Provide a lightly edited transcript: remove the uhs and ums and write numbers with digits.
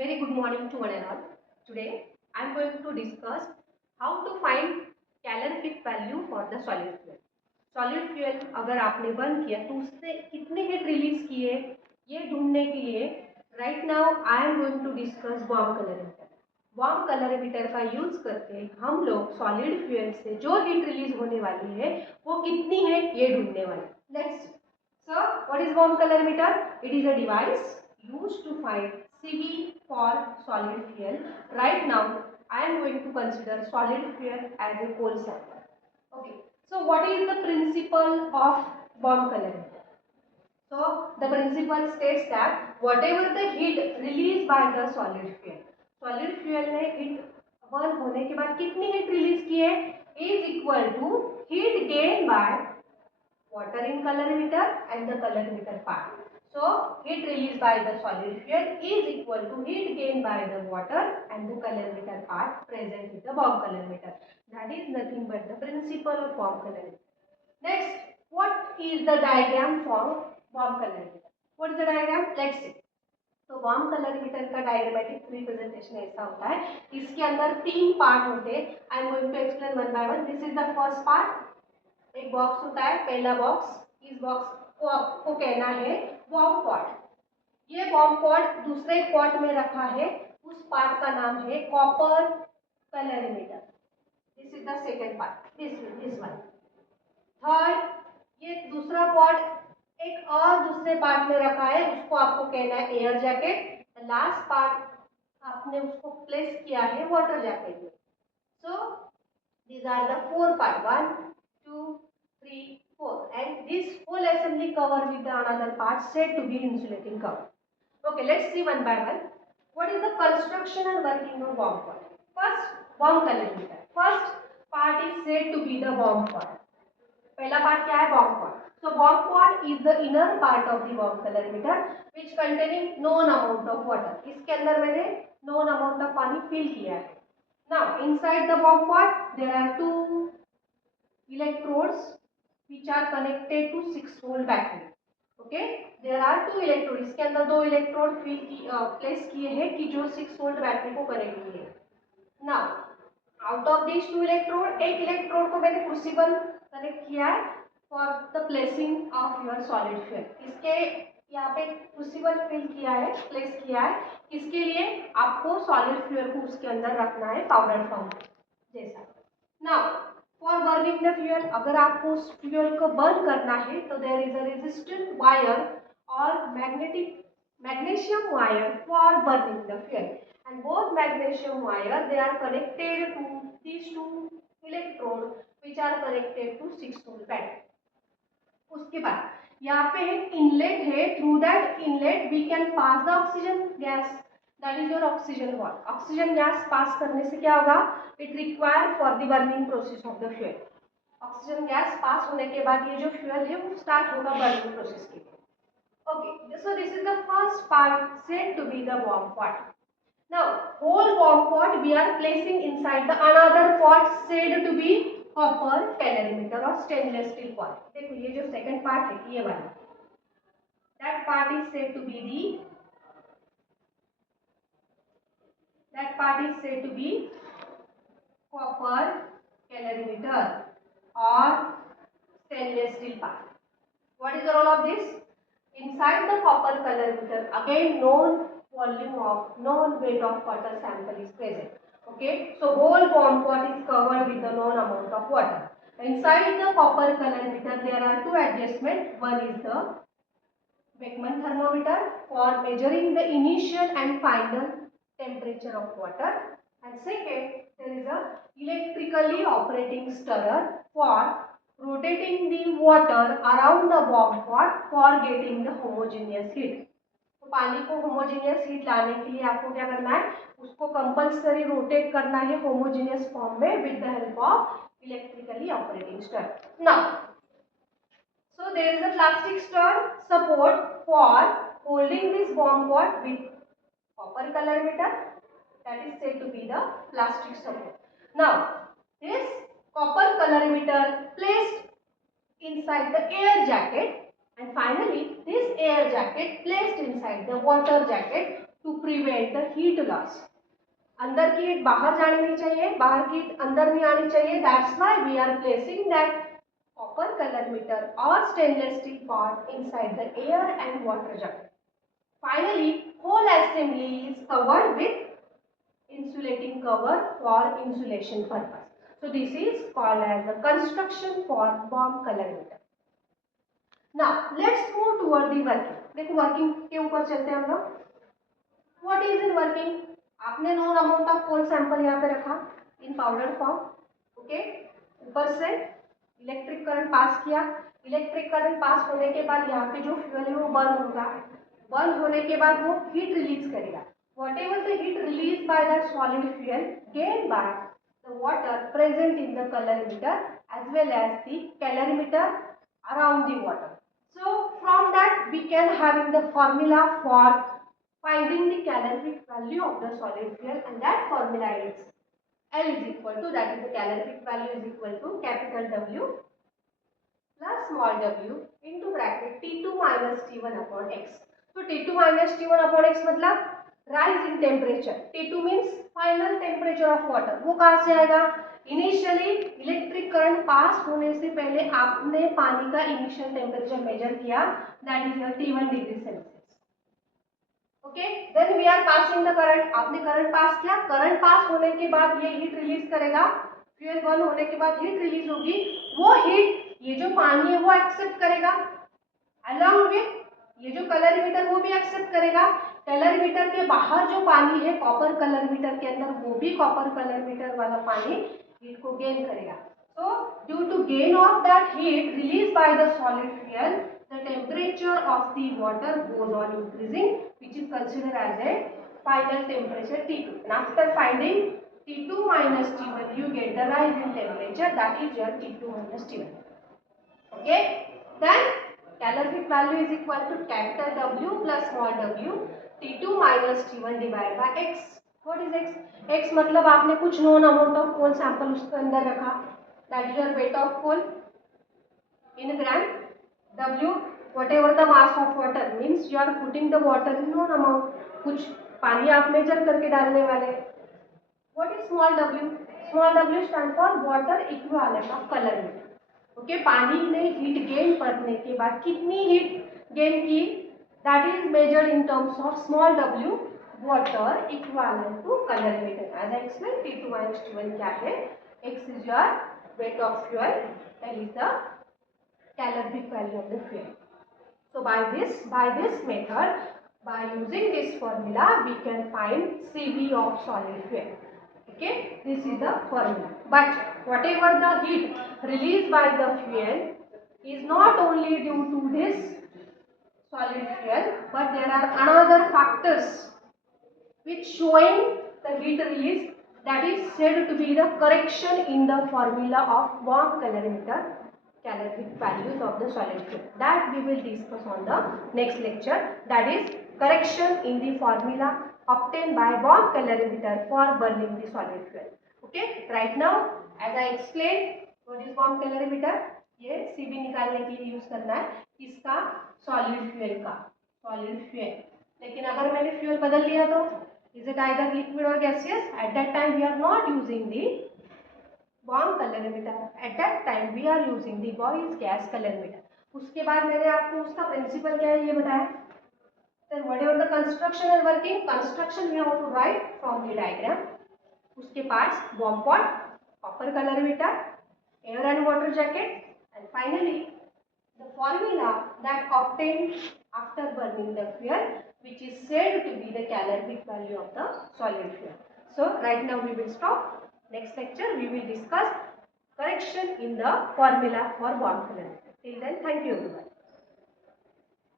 Very good morning to one and all. Today I am going to discuss how to find calorific value for the solid fuel. Solid fuel अगर आपने burn किया तो उससे कितने heat release किए ये ढूंढने के लिए right now I am going to discuss warm calorimeter. Warm calorimeter का यूज करके हम लोग सॉलिड फ्यूल से जो हीट रिलीज होने वाली है वो कितनी है ये ढूंढने वाले। Next sir, what is warm colorimeter? It is a device used to find CV for solid fuel. Right now, I am going to consider solid fuel as a coal sample. Okay. So, what is the principle of warm calorimeter? So, the principle states that whatever the heat released by the solid fuel ने heat burn होने के बाद कितनी heat release की है is equal to heat gained by water in calorimeter and the calorimeter part. So, heat released by the solid fuel is equal to heat gained by the water and the calorimeter part present with the warm calorimeter. That is nothing but the principle of warm calorimeter. Next, what is the diagram for warm calorimeter? What is the diagram? Let's see. तो warm calorimeter का diagrammatic representation ऐसा होता है, इसके अंदर तीन part होते हैं। I am going to explain one by one. This is the first part. एक बॉक्स होता है, पहला बॉक्स। इस बॉक्स को आपको कहना है वार्म पॉट। ये वार्म पॉट दूसरे पॉट में रखा है, उस पार्ट का नाम है copper colorimeter. This is the second part, this one. Third, ये दूसरा पॉट एक और दूसरे पार्ट में रखा है, उसको आपको कहना है एयर जैकेट। लास्ट पार्ट आपने उसको प्लेस किया है वाटर जैकेट में। सो these are the four part, 1 2 3 4, and this whole assembly cover with the another part said to be insulating cover. Okay, let's see one by one. What is the construction and working of warm pot? First, warm calorimeter. First part is said to be the warm pot. पहला part क्या है? warm pot. So warm pot is the inner part of the warm calorimeter which containing known amount of water. इसके अंदर मैंने known amount of पानी fill किया है। Now inside the warm pot there are two electrodes which are connected to 6-volt battery. Okay, there are two electrodes. इसके अंदर दो electrode place किए हैं कि जो 6-volt बैटरी को कनेक्ट किए। Now out of these two electrode, एक इलेक्ट्रोड को मैंने क्रूसिबल कनेक्ट किया है for the placing of your solid fuel. इसके यहाँ पे क्रूसिबल फिल किया है, प्लेस किया है। इसके लिए आपको सॉलिड फ्यूल को उसके अंदर रखना है पाउडर फॉर्म जैसा। Now for burning the fuel, अगर आपको उस फ्यूल को बर्न करना है तो there is a resistant wire और magnesium wire for burning the fuel, and both magnesium wire they are connected to these two electrode which are connected to 6-volt battery. उसके बाद यहाँ पे एक इनलेट है, through that inlet we can pass the oxygen gas, that is your oxygen wall. Oxygen gas pass करने से क्या होगा? It require for the burning process of the fuel. Oxygen gas pass होने के बाद ये जो फ्यूल है वो स्टार्ट होगा बर्निंग प्रोसेस के लिए। Okay, so this is the first part said to be the warm pot. Now whole warm pot we are placing inside the another pot said to be copper calorimeter or stainless steel pot. देखो ये जो second part है ये वाला, that part is said to be copper calorimeter or stainless steel part. What is the role of this? Inside the copper calorimeter again known volume of known weight of water sample is present. Okay, so whole warm pot is covered with the known amount of water. Inside the copper calorimeter there are two adjustments. One is the Beckman thermometer for measuring the initial and final temperature of water, and second there is a electrically operating stirrer for rotating the water around the warm pot for getting the homogeneous heat. तो पानी को homogeneous heat लाने के लिए आपको क्या करना है? उसको कंपल्सरी रोटेट करना है होमोजेनियस फॉर्म में with the help of electrically operating stirrer. Now so there is a plastic stir support for holding this warm pot with copper calorimeter, that is said to be the plastic support. Now this copper calorimeter placed inside the air jacket, and finally this air jacket placed inside the water jacket to to prevent the heat loss. अंदर की heat बाहर जानी नहीं चाहिए, बाहर की heat अंदर नहीं आनी चाहिए. That's why we are placing that copper calorimeter or stainless steel part inside the air and water jacket. Finally, whole assembly is covered with insulating cover for insulation purpose. So this is called as a construction for bomb calorimeter. Now let's move toward the working. देखो working के ऊपर चलते हैं हम लोग. What is in working? आपने known amount of coal sample यहाँ पे रखा इन पाउडर फॉर्म. ओके, ऊपर से इलेक्ट्रिक करंट पास किया. इलेक्ट्रिक करंट पास होने के बाद यहाँ पे जो फ्यूल है वो बर्न होगा. बर्न होने के बाद वो हीट रिलीज करेगा. whatever the heat released by that solid fuel gained by the water present in the calorimeter as well as the calorimeter around the water. So from that we can having the formula for finding the calorific value of the solid fuel, and that formula is L is equal to, that is the calorific value is equal to capital W plus small w into bracket T2 minus T1 upon X. So T2 minus T1 upon X मतलब rise in temperature. T2 means final temperature of water. वो कहाँ से आएगा? Initially electric current pass होने से पहले आपने पानी का इनिशियल टेम्परेचर मेजर किया, that is your T1 degree Celsius. Okay, then we are passing the current. आपने करंट पास किया. करंट पास होने के बाद ये हीट रिलीज करेगा. फ्यूल बर्न होने के बाद हीट रिलीज होगी. वो हीट ये जो पानी है वो एक्सेप्ट करेगा. अलॉन्ग विथ ये जो कलरीमीटर वो भी एक्सेप्ट करेगा. कलरीमीटर के बाहर जो पानी है कॉपर कलरीमीटर के अंदर, वो भी कॉपर कलरीमीटर वाला पानी हीट को गेन करेगा. So due to gain of that heat released by the solid fuel, the temperature of the water goes on increasing, which is considered as a final temperature T2. And after finding T2 minus T1, you get the rise in temperature, that is your T2 minus T1. Okay, then calorific value is equal to capital W plus small w T2 minus T1 divided by X. What is X? X मतलब आपने कुछ known amount of coal sample उसके अंदर रखा, that is your weight of coal in gram. W whatever the mass of water, means you are putting the water in known amount. कुछ पानी आप major करके डालने वाले. What is small w? Small w stand for water equivalent of calorimeter. Okay, पानी ने heat gain करने के बाद कितनी हीट गेन की, that is measured in terms of small w water equivalent to calorimeter. As I explain, T2 minus T1 क्या है, X is your weight of fuel, L is the calorific value of the fuel. So by this method, by using this formula, we can find CV of solid fuel. Okay, this is the formula. But whatever the heat released by the fuel is not only due to this solid fuel, but there are another factors which showing the heat release, that is said to be the correction in the formula of warm calorimeter calorific values of the solid fuel. That we will discuss on the next lecture, that is correction in the formula obtained by warm calorimeter for burning the solid fuel. Okay, right now as I explained what is warm calorimeter, ये CV निकालने के लिए use करना है किसका, solid fuel का. Solid fuel, लेकिन अगर मैंने फ्यूल बदल लिया तो इज इट आइदर लिक्विड और gaseous. At that time we are not using the warm calorimeter, at that time we are using the boiled gas calorimeter. उसके बाद मैंने आपको उसका प्रिंसिपल क्या है ये बताया. Then whatever the construction and working, construction we have to write from the diagram. उसके पास bomb pot, copper calorimeter, air and water jacket, and finally the formula that obtained after burning the fuel, which is said to be the calorific value of the solid fuel. So right now we will stop. Next lecture we will discuss correction in the formula for bomb calorimeter. Till then, thank you everyone.